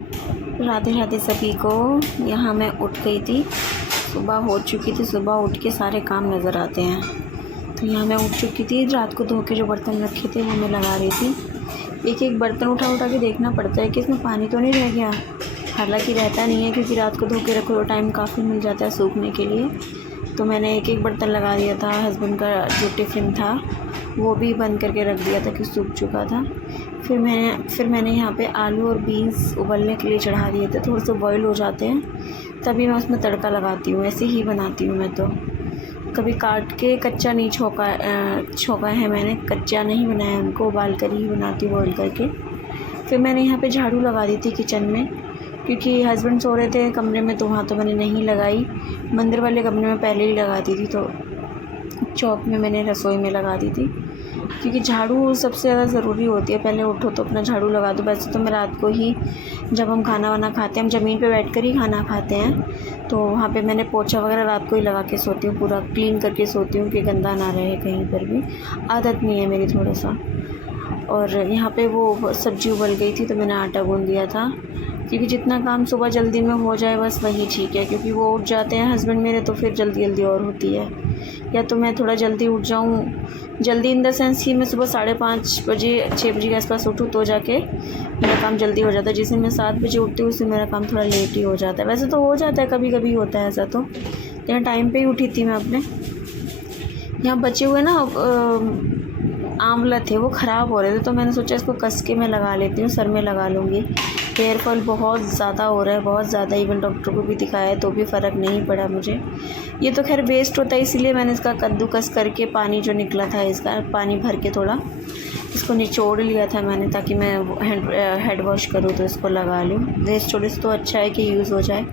राधे राधे सभी को। यहाँ मैं उठ गई थी, सुबह हो चुकी थी। सुबह उठ के सारे काम नज़र आते हैं। तो यहाँ मैं उठ चुकी थी। रात को धो के जो बर्तन रखे थे वो मैं लगा रही थी। एक एक बर्तन उठा उठा के देखना पड़ता है कि इसमें पानी तो नहीं रह गया। हालांकि रहता नहीं है, क्योंकि रात को धो के रखो तो टाइम काफ़ी मिल जाता है सूखने के लिए। तो मैंने एक एक बर्तन लगा दिया था। हस्बैंड का जो टिफ़िन था वो भी बंद करके रख दिया था कि सूख चुका था। फिर मैंने यहाँ पे आलू और बीन्स उबलने के लिए चढ़ा दिए थे। थोड़े से बॉयल हो जाते हैं तभी मैं उसमें तड़का लगाती हूँ। ऐसे ही बनाती हूँ मैं तो। कभी काट के कच्चा नहीं छोका है मैंने, कच्चा नहीं बनाया उनको, उबाल कर ही बनाती हूँ बॉयल करके। फिर मैंने यहाँ पे झाड़ू लगा दी थी किचन में, क्योंकि हस्बैंड सो रहे थे कमरे में, तो वहाँ तो मैंने नहीं लगाई। मंदिर वाले कमरे में पहले ही लगाती थी, तो चौक में मैंने रसोई में लगा दी थी, क्योंकि झाड़ू सबसे ज़्यादा ज़रूरी होती है। पहले उठो तो अपना झाड़ू लगा दो। वैसे तो मैं रात को ही, जब हम खाना वाना खाते हैं, हम ज़मीन पे बैठकर ही खाना खाते हैं, तो वहाँ पे मैंने पोछा वगैरह रात को ही लगा के सोती हूँ। पूरा क्लीन करके सोती हूँ कि गंदा ना रहे कहीं पर भी। आदत नहीं है मेरी थोड़ा सा। और यहाँ पे वो सब्ज़ी उबल गई थी तो मैंने आटा गूँध दिया था, क्योंकि जितना काम सुबह जल्दी में हो जाए बस वही ठीक है। क्योंकि वो उठ जाते हैं हस्बैंड मेरे, तो फिर जल्दी जल्दी और होती है। या तो मैं थोड़ा जल्दी उठ जाऊँ, जल्दी इन द सेंस कि मैं सुबह 5:30 बजे 6 बजे के आसपास उठूँ तो जाके मेरा काम जल्दी हो जाता है। जिसे मैं 7 बजे उठती हूँ उससे मेरा काम थोड़ा लेट ही हो जाता है। वैसे तो हो जाता है, कभी कभी होता है ऐसा, तो लेकिन टाइम पे ही उठी थी मैं अपने। यहाँ बचे हुए ना आंवला थे, वो ख़राब हो रहे थे, तो मैंने सोचा इसको कस के मैं लगा लेती हूँ, सर में लगा लूँगी। हेयर फॉल बहुत ज़्यादा हो रहा है, बहुत ज़्यादा। इवन डॉक्टर को भी दिखाया है तो भी फ़र्क नहीं पड़ा मुझे। ये तो खैर वेस्ट होता है, इसीलिए मैंने इसका कद्दूकस करके पानी जो निकला था इसका, पानी भर के थोड़ा इसको निचोड़ लिया था मैंने, ताकि मैं हेड वॉश करूँ तो इसको लगा लूँ। वेस्ट होने से तो अच्छा है कि यूज़ हो जाए।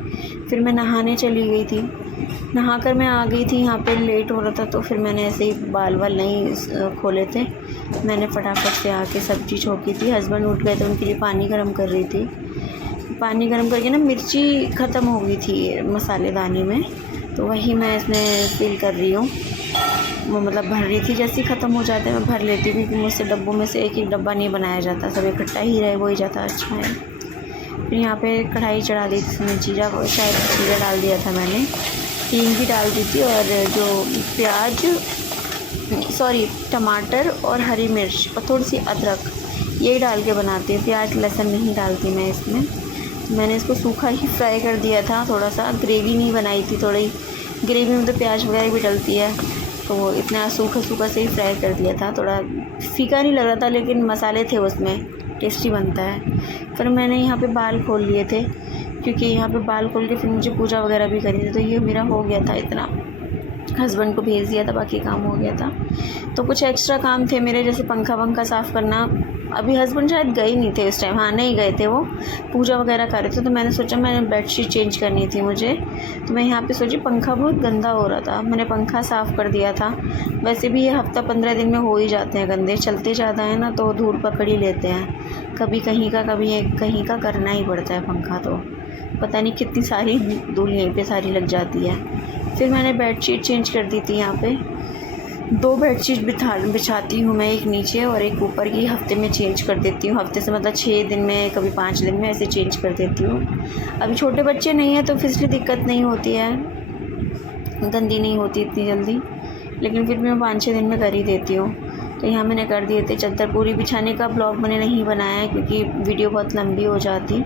फिर मैं नहाने चली गई थी। नहा कर मैं आ गई थी, यहाँ पे लेट हो रहा था, तो फिर मैंने ऐसे ही बाल वाल नहीं खोले थे। मैंने फटाफट से आके सब्ज़ी छोंकी थी। हस्बैंड उठ गए थे, उनके लिए पानी गर्म कर रही थी। पानी गर्म करके ना मिर्ची ख़त्म हो गई थी मसालेदानी में, तो वही मैं इसमें फिल कर रही हूँ। वो मतलब भर रही थी, जैसे ही ख़त्म हो जाते मैं भर लेती हूँ, क्योंकि मुझसे डब्बों में से एक एक डब्बा नहीं बनाया जाता, सब इकट्ठा ही रहे वही ज़्यादा अच्छा है। फिर यहाँ पे कढ़ाई चढ़ा दी थी, इसमें जीरा डाल दिया था मैंने, हींग भी डाल दी थी, और जो टमाटर और हरी मिर्च और थोड़ी सी अदरक, यही डाल के बनाती हूँ। प्याज लहसुन नहीं डालती मैं इसमें। मैंने इसको सूखा ही फ्राई कर दिया था, थोड़ा सा ग्रेवी नहीं बनाई थी। थोड़ी ग्रेवी में तो प्याज वगैरह भी डलती है, तो इतना सूखा से ही फ्राई कर दिया था। थोड़ा फीका नहीं लग रहा था, लेकिन मसाले थे उसमें, टेस्टी बनता है। फिर मैंने यहाँ पे बाल खोल लिए थे, क्योंकि यहाँ पे बाल खोल के फिर मुझे पूजा वगैरह भी करनी थी। तो ये मेरा हो गया था, इतना हस्बैंड को भेज दिया था, बाकी काम हो गया था। तो कुछ एक्स्ट्रा काम थे मेरे, जैसे पंखा साफ़ करना। अभी हस्बैंड शायद गए नहीं थे इस टाइम, हाँ नहीं गए थे, वो पूजा वगैरह कर रहे थे। तो मैंने सोचा, मैंने बेडशीट चेंज करनी थी मुझे, तो मैं यहाँ पे सोची पंखा बहुत गंदा हो रहा था, मैंने पंखा साफ़ कर दिया था। वैसे भी ये हफ्ता 15 दिन में हो ही जाते हैं गंदे, चलते ज़्यादा है ना, तो धूल पकड़ ही लेते हैं। कभी कहीं का कहीं का करना ही पड़ता है पंखा, तो पता नहीं कितनी सारी धूल यहीं पे सारी लग जाती है। फिर मैंने बेडशीट चेंज कर दी थी। यहाँ पे 2 बेडशीट बिछाती हूँ मैं, एक नीचे और एक ऊपर की। हफ्ते में चेंज कर देती हूँ, हफ्ते से मतलब 6 दिन में, कभी 5 दिन में, ऐसे चेंज कर देती हूँ। अभी छोटे बच्चे नहीं हैं तो फिर इसलिए दिक्कत नहीं होती है, गंदी नहीं होती इतनी जल्दी, लेकिन फिर मैं 5-6 दिन में कर ही देती हूँ। तो यहाँ मैंने कर दिए थे। चादर पूरी बिछाने का ब्लॉग मैंने नहीं बनाया है, क्योंकि वीडियो बहुत लंबी हो जाती,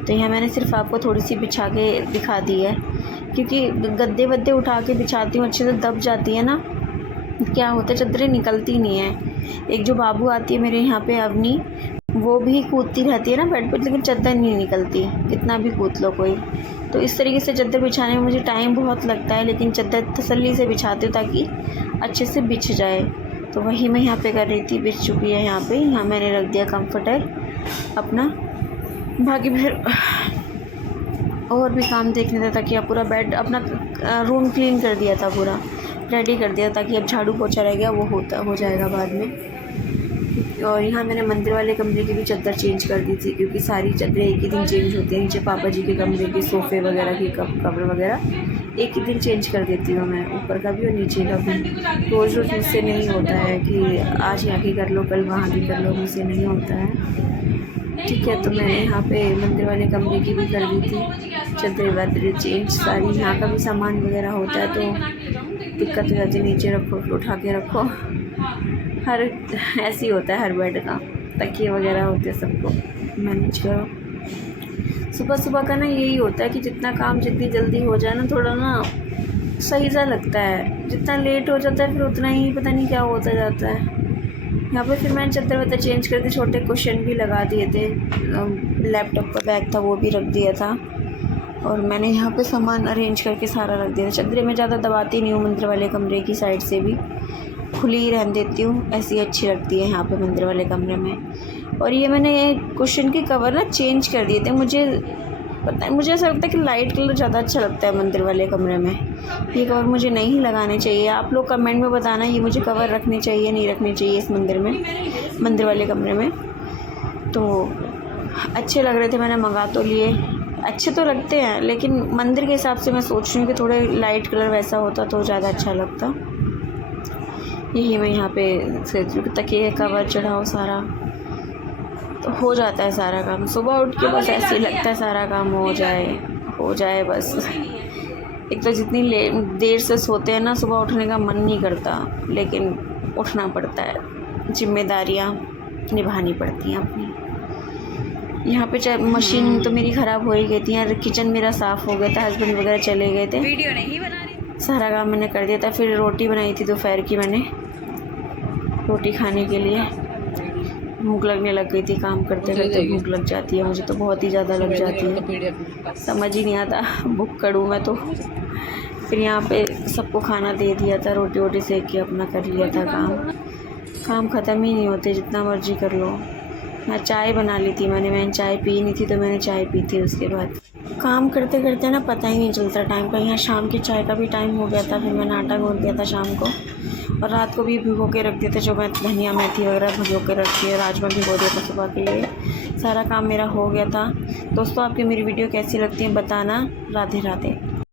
तो यहाँ मैंने सिर्फ आपको थोड़ी सी बिछा के दिखा दी है। क्योंकि गद्दे वद्दे उठा के बिछाती हूँ, अच्छे से दब जाती है ना, क्या होता है चादरें निकलती नहीं है। एक जो बाबू आती है मेरे यहाँ पे, अवनी, वो भी कूदती रहती है ना बेड पर, लेकिन चादर नहीं निकलती, कितना भी कूद लो कोई। तो इस तरीके से चादर बिछाने में मुझे टाइम बहुत लगता है, लेकिन चादर तसल्ली से बिछाती हूँ ताकि अच्छे से बिछ जाए। तो वही मैं यहाँ पे कर रही थी, बिछ चुकी है यहाँ पे। यहाँ मैंने रख दिया कंफर्टर अपना, बाकी फिर और भी काम देखने था, ताकि अब पूरा बेड अपना रूम क्लीन कर दिया था, पूरा रेडी कर दिया, ताकि अब झाड़ू पोछा रह गया वो हो जाएगा बाद में। और यहाँ मैंने मंदिर वाले कमरे की भी चादर चेंज कर दी थी, क्योंकि सारी चादरें एक ही दिन चेंज होती हैं। नीचे पापा जी के कमरे के सोफ़े वगैरह की कवर वगैरह एक ही दिन चेंज कर देती हूँ मैं, ऊपर का भी और नीचे का भी। रोज़ रोज़ मुझसे नहीं होता है कि आज यहाँ की कर लो कल वहाँ की कर लो, मुझसे नहीं होता है। ठीक है, तो मैंने यहाँ पे मंदिर वाले कमरे की भी कर दी थी चद्दर वद्दर चेंज सारी। यहाँ का भी सामान वगैरह होता है तो दिक्कत हो जाती है, नीचे रखो फिर उठा के रखो, हर ऐसे ही होता है हर बेड का, तकिए वगैरह होते हैं, सबको मैनेज करो। सुबह सुबह का ना यही होता है कि जितना काम जितनी जल्दी हो जाए ना, थोड़ा ना सही सा लगता है, जितना लेट हो जाता है फिर उतना ही पता नहीं क्या होता जाता है। यहाँ पे फिर मैंने चद्दर वद्दर चेंज कर दी, छोटे कुशन भी लगा दिए थे, लैपटॉप का बैग था वो भी रख दिया था, और मैंने यहाँ पे सामान अरेंज करके सारा रख दिया था। चद्दरें मैं ज़्यादा दबाती नहीं हूँ, मंदिर वाले कमरे की साइड से भी खुली ही रहने देती हूँ, ऐसी अच्छी लगती है यहाँ पे मंदिर वाले कमरे में। और ये मैंने कुशन के कवर ना चेंज कर दिए थे, मुझे ऐसा लगता है कि लाइट कलर ज़्यादा अच्छा लगता है मंदिर वाले कमरे में। ये कवर मुझे नहीं लगाने चाहिए, आप लोग कमेंट में बताना ये मुझे कवर रखने चाहिए नहीं रखने चाहिए इस मंदिर वाले कमरे में। तो अच्छे लग रहे थे, मैंने मंगा तो लिए, अच्छे तो लगते हैं, लेकिन मंदिर के हिसाब से मैं सोच रही हूँ कि थोड़े लाइट कलर वैसा होता तो ज़्यादा अच्छा लगता। यही मैं यहाँ पे तकिए कवर चढ़ाओ सारा, तो हो जाता है सारा काम। सुबह उठ के बस ऐसे ही लगता है सारा काम हो जाए बस। एक तो जितनी देर से सोते हैं ना, सुबह उठने का मन नहीं करता, लेकिन उठना पड़ता है, जिम्मेदारियाँ निभानी पड़ती हैं अपनी। यहाँ पे मशीन तो मेरी ख़राब हो ही गई थी, यार किचन मेरा साफ़ हो गया था, हस्बैंड वगैरह चले गए थे, वीडियो नहीं बना रही, सारा काम मैंने कर दिया था। फिर रोटी बनाई थी दोपहर की मैंने, रोटी खाने के लिए भूख लगने लग गई थी, काम करते करते भूख लग जाती है, मुझे तो बहुत ही ज़्यादा लग जाती है, समझ ही नहीं आता भूख करूँ मैं तो। फिर यहाँ पे सबको खाना दे दिया था, रोटी वोटी सेक के अपना कर लिया था काम ख़त्म ही नहीं होते जितना मर्जी कर लो। मैं चाय बना ली थी मैंने चाय पी नहीं थी तो मैंने चाय पी थी। उसके बाद काम करते करते ना पता ही नहीं चलता टाइम का। यहाँ शाम की चाय का भी टाइम हो गया था, फिर मैंने आटा गूँथ दिया था शाम को, और रात को भी भिगो के रख दिए थे, जो मैं धनिया मेथी वगैरह भिगो के रखी है, राजमा भिगो दिया था सुबह के लिए। सारा काम मेरा हो गया था। दोस्तों आपकी मेरी वीडियो कैसी लगती है बताना। राधे राधे।